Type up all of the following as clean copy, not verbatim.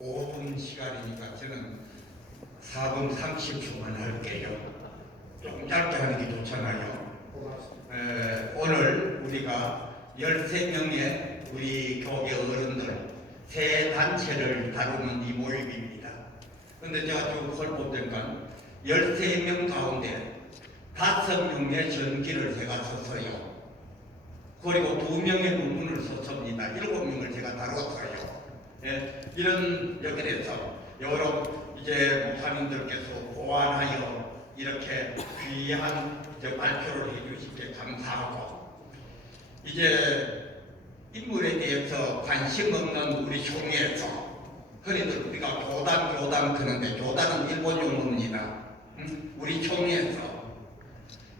5분 시간이니까 저는 4분 30초만 할게요. 조금 짧게 하는 게 좋잖아요. 오늘 우리가 13명의 우리 교계 어른들 세 단체를 다루는 이 모임입니다. 그런데 제가 좀 설보니까 13명 가운데 5명의 전기를 제가 썼어요. 그리고 2명의 논문을 썼습니다. 7명을 제가 다뤘어요. 이런 여기에서 여러 이제 목사님들께서 보완하여 이렇게 귀한 발표를 해주시기에 감사하고, 이제 인물에 대해서 관심 없는 우리 총회에서 흔히들 우리가 교단 그러는데 교단은 일본 용어입니다. 우리 총회에서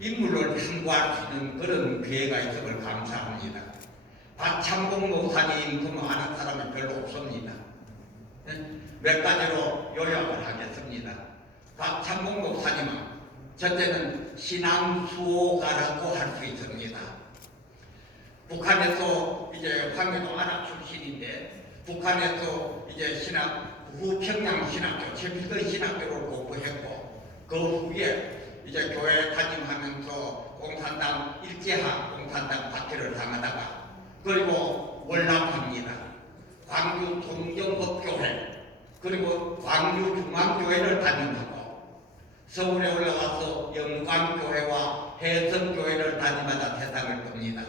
인물을 참고할 수 있는 그런 기회가 있음을 감사합니다. 박창봉 목사님 그 아는 사람이 별로 없습니다. 몇 가지로 요약을 하겠습니다. 박창봉 목사님은 첫째는 신앙수호가라고 할 수 있습니다. 북한에서 이제 황해도 안학 출신인데 북한에서 이제 후평양 신학교, 최필드 신학교를 공부했고, 그 후에 이제 교회 다짐하면서 공산당 일제하 공산당 박해를 당하다가 그리고 월남합니다. 광주 동정법교회 그리고 광주 중앙교회를 다ним하고 서울에 올라와서 영광교회와 해성교회를 다니마다 세상을 봅니다.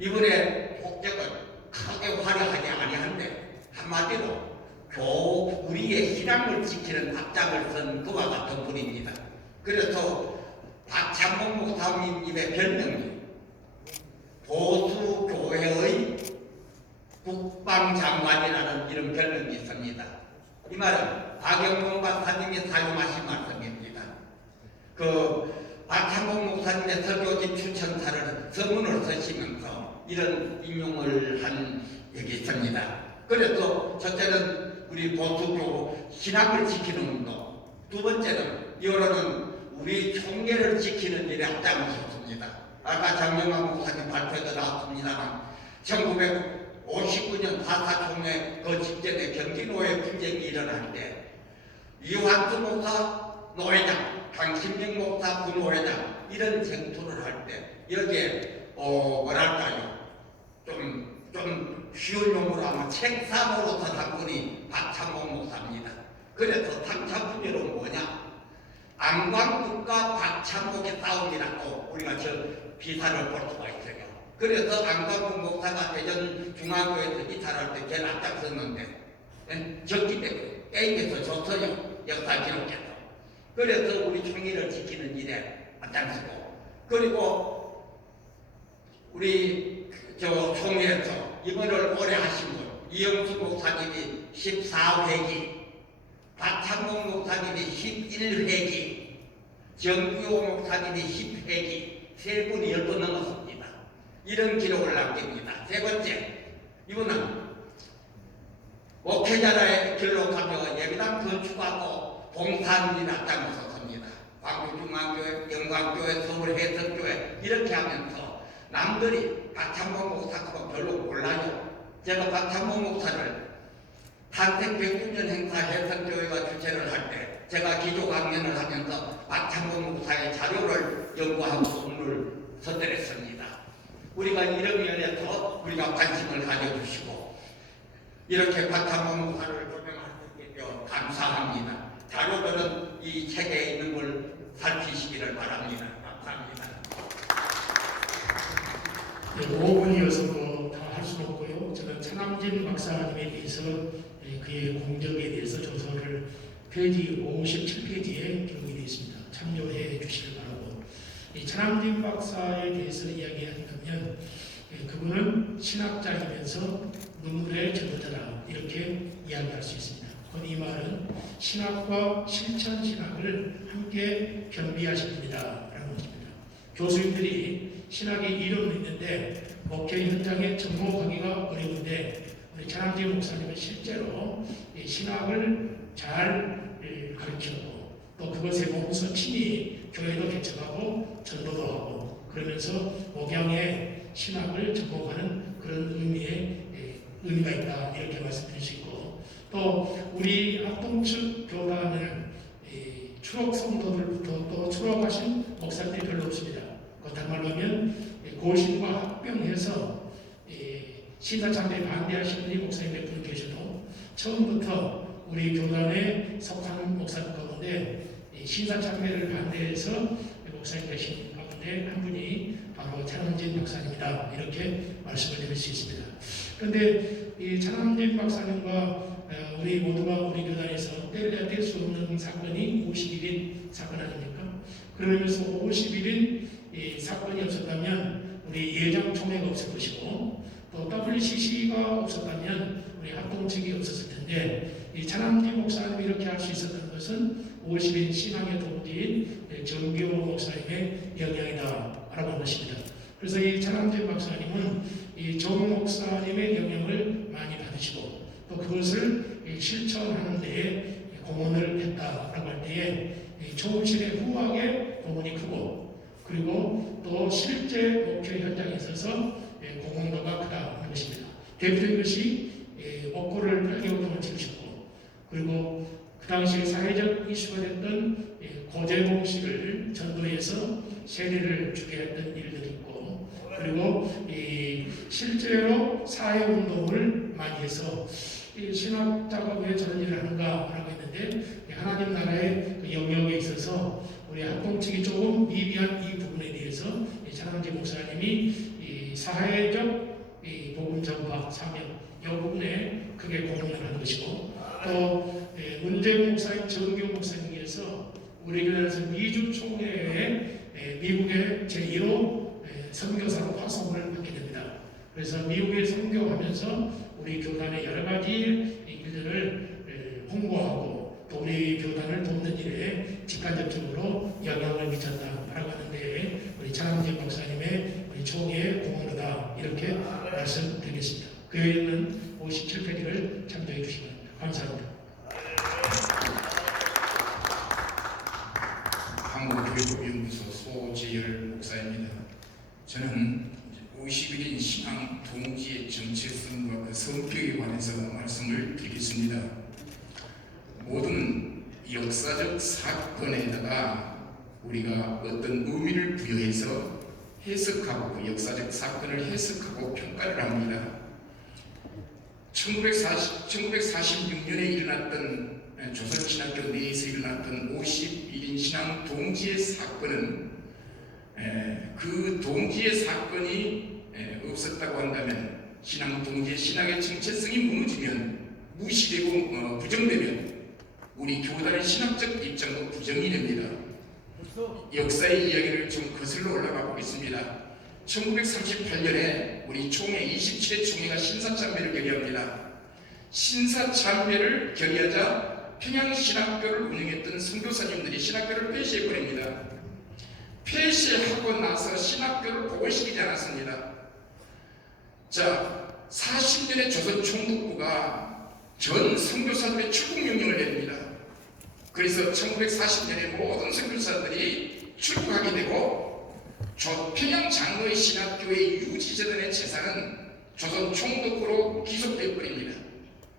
이번에 목적은 크게 화려하지 아니한데 한마디로 우리의 신앙을 지키는 앞장을 선 그와 같은 분입니다. 그래서 박창봉 목사님 입의 별명이 보수교회의 국방장관이라는 이런 별명이 있습니다. 이 말은 박영봉 박사님이 사용하신 말씀입니다. 박창봉 목사님의 설교집 추천사를 서문을 쓰시면서 이런 인용을 한 얘기 있습니다. 그래서 첫째는 우리 보수교 신학을 지키는 운동, 두 번째는 여론은 우리 총계를 지키는 일에 앞장섰습니다. 아까 장명환 목사님 발표도 나왔습니다만 1959년 4.4 총회 그 직전에 경기노예 분쟁이 일어날 때 이환수 목사 노회장, 강신명 목사 부노회장 이런 쟁투를 할 때 여기에 뭐랄까요, 좀 쉬운 용어로 하면 책사모로서 한 분이 박창봉 목사입니다. 그래서 상차분열은 뭐냐? 안광국과 박창봉의 싸움이라고 우리가 저 비사를 볼 수가 있어요. 그래서 안광국 목사가 대전중앙교에서 이탈할 때 걔는 앞장섰는데 졌기 때문에 게임에서 졌어요. 역사 기록에서. 그래서 우리 총리를 지키는 일에 앞장서고, 그리고 우리 총회에서 이번을 오래 하신 분 이영수 목사님이 14회기, 박창봉 목사님이 11회기, 정규호 목사님이 10회기, 세 분이 10번 넘었습니다. 이런 기록을 남깁니다. 세 번째, 이분은 목회자의 길로 가며 예배당 건축하고 봉사하는 일에 앞장섰습니다. 광주중앙교회, 영광교회, 서울해성교회 이렇게 하면서 남들이 박창봉 목사가 별로 몰라요. 제가 박창봉 목사를 탄생 100주년 행사 해성교회가 주최를 할 때 제가 기조 강연을 하면서 박창봉 목사의 자료를 연구하고 오늘 선별했습니다. 우리가 이런 면에서 우리가 관심을 가져주시고 이렇게 박창봉 목사를 조명할 수 있게 감사합니다. 자료들은 이 책에 있는 걸 살피시기를 바랍니다. 감사합니다. 5분이어서 다 할 수는 없고요. 저는 차남진 박사님에 대해서 그의 공적에 대해서 조서를 페이지 57페이지에 기록이 되어 있습니다. 참조해 주시길 바라고, 이 차남진 박사에 대해서 이야기한다면 그분은 신학자이면서 눈물의 전도자다 이렇게 이야기할 수 있습니다. 이 말은 신학과 실천 신학을 함께 겸비하신 분이다라는 것입니다. 교수님들이 신학에 이름은 있는데 목회 현장에 접목하기가 어려운데 우리 차남진 목사님은 실제로 신학을 잘 가르치고 또 그것에 몸소 친히 교회도 개척하고 전도도 하고 그러면서 목양의 신학을 접목하는 그런 의미가 있다 이렇게 말씀드릴 수 있고, 또 우리 합동측 교단을 추록 성도들부터 또 추록하신 목사님들이 별로 없습니다. 다른 말로 하면 고신과 합병해서 신사참배에 반대하시는 분이 목사님 몇 분 계셔도 처음부터 우리 교단에 속한 목사님 가운데 신사참배를 반대해서 목사님 계신 가운데 한 분이 바로 찬원진 박사님이다, 이렇게 말씀을 드릴 수 있습니다. 그런데 이 찬원진 박사님과 우리 모두가 우리 교단에서 뗄래야 뗄 수 없는 사건이 51인 사건 아닙니까? 그러면서 51인 사건이 없었다면 우리 예정 총회가 없을 것이고, 또 WCC가 없었다면 우리 합동측이 없었을 텐데, 이 찬남진 목사님이 이렇게 할 수 있었던 것은 50인 신앙의 동지인 정교 목사님의 영향이다 라고 하는 것입니다. 그래서 이 찬남진 박사님은 이 정 목사님의 영향을 많이 받으시고, 또 그것을 실천하는 데에 공헌을 했다라고 할 때에 초음실의 후학의 공헌이 크고, 그리고 또 실제 목표 현장에 있어서 공헌도가 크다는 것입니다. 대표적인 것이 목고를 8개월 동안 치르셨고, 그리고 그 당시에 사회적 이슈가 됐던 고재봉식을 전도해서 세례를 주게 했던 일들이 있고, 그리고 실제로 사회운동을 많이 해서 신학자가 왜 저런 일을 하는가라고 했는데, 하나님 나라의 그 영역에 있어서 우리 합동측이 조금 미비한 이 부분에 대해서 찬원진 목사님이 사회적 복음 전파 사명 이 부분에 크게 공헌을 하는 것이고, 또 문재인 목사님, 정교 목사님께서 우리 교회에서 미주 총회에 미국의 제1호 선교사로 파송을 받게 됩니다. 그래서 미국에 선교하면서 우리 교단의 여러 가지 일들을 홍보하고 또 우리 교단을 돕는 일에 직간접적으로 영향을 미쳤다라고 하는데, 우리 찬남진 목사님의 우리 총회의 공헌이다, 이렇게 말씀드리겠습니다. 그 외에는 57페이지를 참조해 주시면 감사합니다. 한국교육연구소 소재열 목사입니다. 저는 51인 신앙 동지의 정체성과 그 성격에 관해서 말씀을 드리겠습니다. 모든 역사적 사건에다가 우리가 어떤 의미를 부여해서 해석하고 그 역사적 사건을 해석하고 평가를 합니다. 1946년에 일어났던 조선신학교 내에서 일어났던 51인 신앙 동지의 사건은 그 동지의 사건이 없었다고 한다면, 신앙 동지의 신앙의 정체성이 무너지면, 무시되고 부정되면 우리 교단의 신학적 입장도 부정이 됩니다. 역사의 이야기를 좀 거슬러 올라가 보겠습니다. 1938년에 우리 총회 27회 총회가 신사참배를 결의합니다. 신사참배를 결의하자 평양신학교를 운영했던 선교사님들이 신학교를 폐쇄해버립니다. 폐쇄하고 나서 신학교를 복원시키지 않았습니다. 자, 40년의 조선 총독부가 전 선교사들의 출국 명령을 냅니다. 그래서 1940년에 모든 선교사들이 출국하게 되고, 평양 장로의 신학교의 유지재단의 재산은 조선 총독부로 기속되어 버립니다.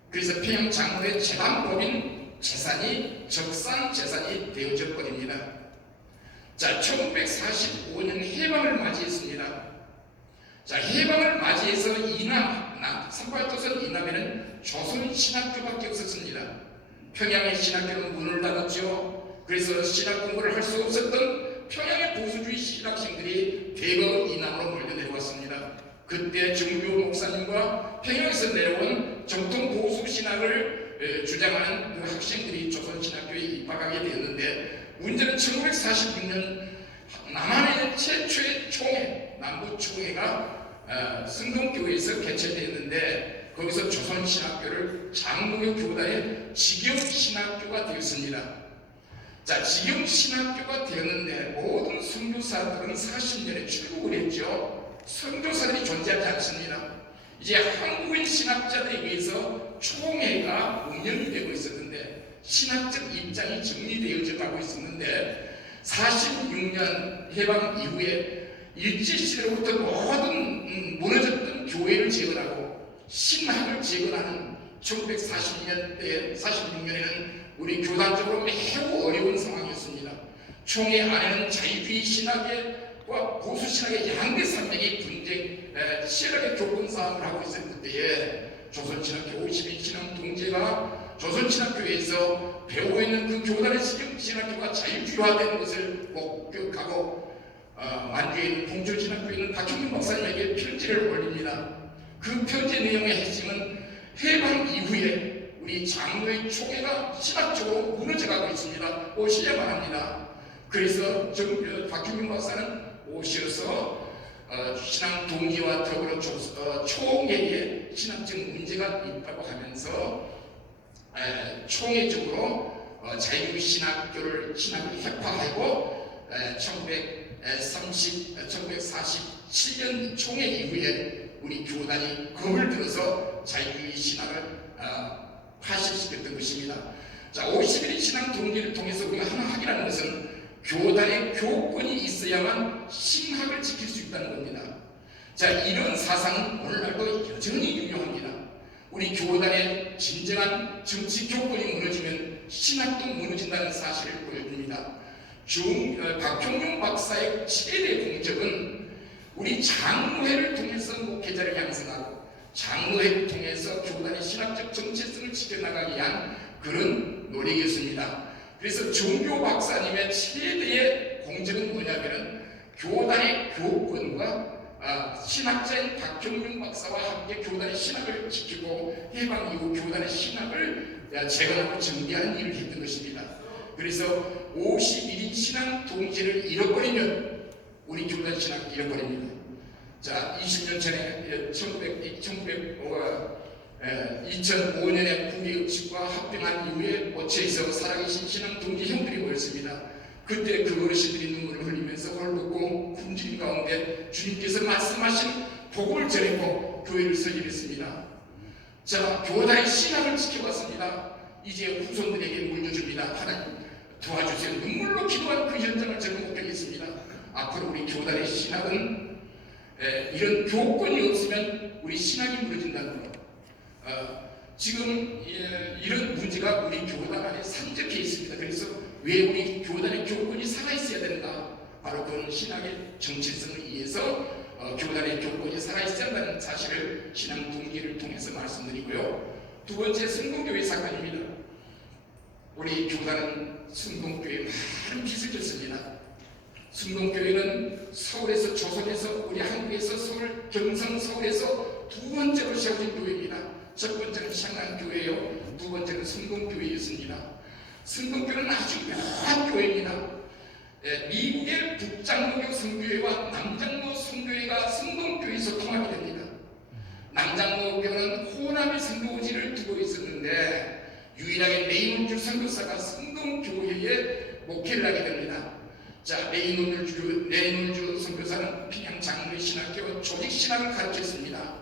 그래서 평양 장로의 재단법인 재산이 적산 재산이 되어져 버립니다. 자, 1945년 해방을 맞이했습니다. 자, 해방을 맞이해서 삼팔도선 이남에는 조선 신학교밖에 없었습니다. 평양의 신학교는 문을 닫았죠. 그래서 신학 공부를 할 수 없었던 평양의 보수주의 신학생들이 대부분 이남으로 몰려 내려왔습니다. 그때 정교 목사님과 평양에서 내려온 정통 보수 신학을 주장하는 그 학생들이 조선 신학교에 입학하게 되었는데, 문제는 1946년 남한의 최초의 총회, 남부 총회가 성동교회에서 개최되었는데, 거기서 조선 신학교를 장로교 교단의 직영 신학교가 되었습니다. 자, 직영 신학교가 되었는데 모든 선교사들은 40년에 출국을 했죠. 선교사들이 존재하지 않습니다. 이제 한국인 신학자들에 의해서 총회가 운영이 되고 있었는데, 신학적 입장이 정리되어져 가고 있었는데, 46년 해방 이후에 일제시대로부터 모든 무너졌던 교회를 재건하고 신학을 재건하는 46년에는 우리 교단적으로 매우 어려운 상황이었습니다. 총회 안에는 자유주의 신학과 보수 신학의 양대 산맥이 분쟁, 치열하게 교권 싸움을 하고 있었을 때에 조선신학교 50인 신앙 동지가 조선신학교에서 배우고 있는 그 교단의 신학교가 자유주의화되는 것을 목격하고 만주에 있는 동천신학교에 있는 박형민 박사님에게 편지를 올립니다. 그 편지 내용의 핵심은 해방 이후에 우리 장로의 총회가 신학적으로 무너져가고 있습니다. 오셔야만 합니다. 그래서 박형민 박사는 오셔서 신앙 동기와 더불어 총회에 신학적 문제가 있다고 하면서 총회적으로 자유주의 신학을 해파하고 1947년 총회 이후에 우리 교단이 겁을 들어서 자유주의 신학을 파실시켰던 것입니다. 자, 51인 신앙 동기를 통해서 우리가 하나 확인하는 것은 교단의 교권이 있어야만 신학을 지킬 수 있다는 겁니다. 자, 이런 사상은 오늘날도 여전히 유효합니다. 우리 교단의 진정한 정치 교권이 무너지면 신학도 무너진다는 사실을 보여줍니다. 박형룡 박사의 최대 공적은 우리 장로회를 통해서 목회자를 양성하고 장로회를 통해서 교단의 신학적 정체성을 지켜나가기 위한 그런 노력이었습니다. 그래서 종교 박사님의 최대의 공적은 뭐냐면은 교단의 교권과 신학자인 박형룡 박사와 함께 교단의 신학을 지키고 해방 이후 교단의 신학을 재건하고 정비하는 일을 했던 것입니다. 그래서 51인 신앙 동지를 잃어버리면 우리 교단 신학 잃어버립니다. 자, 20년 전에 2005년에 국외읍식과 합병한 이후에 오체에서 살아계신 신앙 동지 형들이 모였습니다. 그때 그 어르신들이 눈물을 흘리면서 헐벗고 굶주린 가운데 주님께서 말씀하신 복음을 전했고 교회를 설립했습니다. 자, 교단의 신학을 지켜봤습니다. 이제 후손들에게 물려줍니다. 하나님 도와주세요. 눈물로 기도한 그 현장을 저는 목격했습니다. 앞으로 우리 교단의 신학은 이런 교권이 없으면 우리 신학이 무너진다는 것. 지금 이런 문제가 우리 교단 안에 산적해 있습니다. 그래서 왜 우리 교단의 교권이 살아있어야 되는가? 바로 그런 신학의 정체성을 위해서 교단의 교권이 살아있어야 한다는 사실을 신앙 동기를 통해서 말씀드리고요. 두 번째, 성공교회 사건입니다. 우리 교단은 성공교회에 많은 빚을 졌습니다. 성공교회는 서울에서, 조선에서, 우리 한국에서 서울, 경성, 서울에서 두 번째로 세워진 교회입니다. 첫 번째는 샹안교회요, 두 번째는 성공교회였습니다. 성공교회는 아주 묘한 교회입니다. 미국의 북장로교 성교회와 남장로 성교회가 성공교회에서 통합이 됩니다. 남장로교는 호남의 선교지를 두고 있었는데 유일하게 레이논주 선교사가 성공교회에 목회를 하게 됩니다. 자, 레이논주 선교사는 평양 장로의 신학교 조직신학을 가르쳤습니다.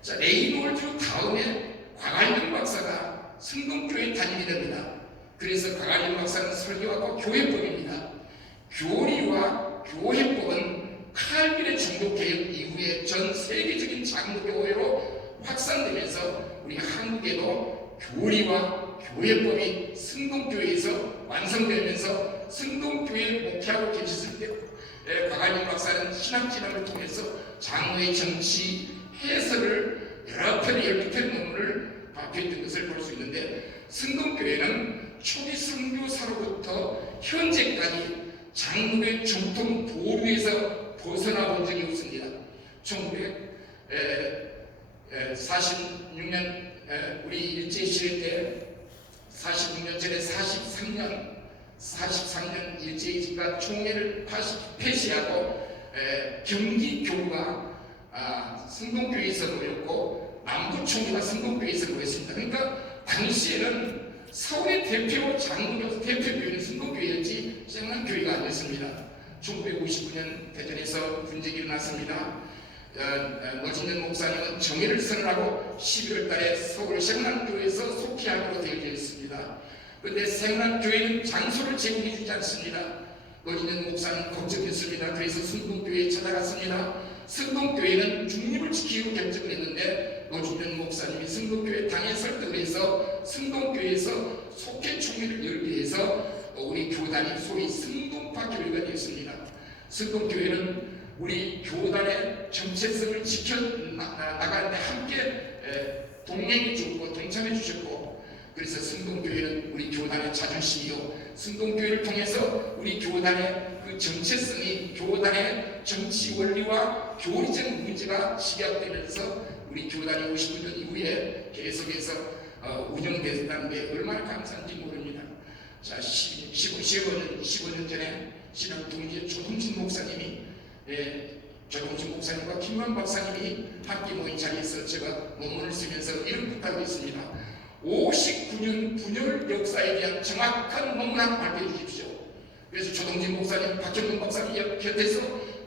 자, 레이논주 다음에 곽알림 박사가 성공교회 단임이 됩니다. 그래서 곽알림 박사는 설교하고 교회법입니다. 교리와 교회법은 칼빈의 종교개혁 이후에 전 세계적인 장로교회로 확산되면서 우리 한국에도 교리와 교회법이 성공교회에서 완성되면서 성공교회에 목회하고 계셨을 때 곽알림 박사는 신학진학을 통해서 장로의 정치 해설을 여러 편의 12편 논문을 발표했던 것을 볼 수 있는데 성공교회는 초기 선교사로부터 현재까지 장로의 정통 보류에서 벗어나 본 적이 없습니다. 1946년 우리 일제시대 때 46년 전에 43년 일제시대가 총회를 폐쇄하고 경기교구가 성공교회에서 모였고 남부총회가 성공교회에서 모였습니다. 그러니까 당시에는 서울의 대표 장로교 대표교회는 성공교회였지 쌍남교회가 아니었습니다. 1959년 대전에서 분쟁이 일어났습니다. 노진현 목사님은 정회를 선언하고 11월 달에 서울 생남교회에서 속회하기로 되어 있습니다. 그런데 생남교회는 장소를 제공해 주지 않습니다. 노진현 목사는 걱정했습니다. 그래서 성공교회에 찾아갔습니다. 성공교회는 중립을 지키기로 결정을 했는데 노중현 목사님이 승동교회 당에 설득을 해서 승동교회에서 속회 총회를 열기 위해서 우리 교단이 소위 승동파교회가 되었습니다. 승동교회는 우리 교단의 정체성을 지켜나가는데 함께 동행해 주고 동참해 주셨고, 그래서 승동교회는 우리 교단의 자존심이요, 승동교회를 통해서 우리 교단의 그 정체성이, 교단의 정치 원리와 교리적 문제가 집약되면서 우리 교단이 59년 이후에 계속해서 운영됐다는 게 얼마나 감사한지 모릅니다. 자, 15년 전에 신앙 동지의 조동진 목사님이, 조동진 목사님과 김만 박사님이 함께 모인 자리에서 제가 논문을 쓰면서 이런 부탁을 했습니다. 59년 분열 역사에 대한 정확한 논문 하나 발표해 주십시오. 그래서 조동진 목사님, 박경문 박사님 곁에서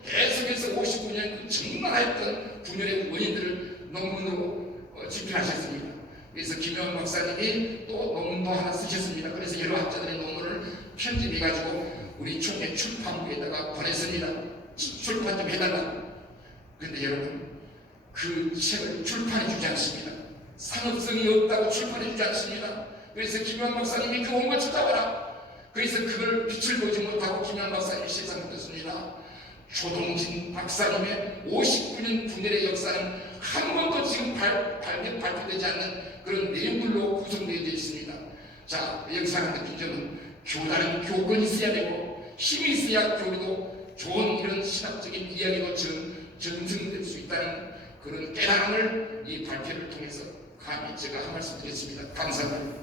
계속해서 59년 그 정말했던 분열의 원인들을 논문으로 집필하셨습니다. 그래서 김영환 박사님이 또 논문도 하나 쓰셨습니다. 그래서 여러 학자들의 논문을 편집해가지고 우리 총회 출판부에다가 보냈습니다. 출판 좀 해달라. 근데 여러분, 그 책을 출판해주지 않습니다. 상업성이 없다고 출판해주지 않습니다. 그래서 김영환 박사님이 그 원고 찾아와라. 그래서 그걸 빛을 보지 못하고 김영환 박사님이 세상에 떴습니다. 조동진 박사님의 59년 분열의 역사는 한 번도 지금 발표되지 않는 그런 내용들로 구성되어 있습니다. 자, 역사를 느낀 점은 교단은 교권이 있어야 되고 힘이 있어야 교리도 좋은 이런 신학적인 이야기로 전승될 수 있다는 그런 깨달음을 이 발표를 통해서 감히 제가 한 말씀 드렸습니다. 감사합니다.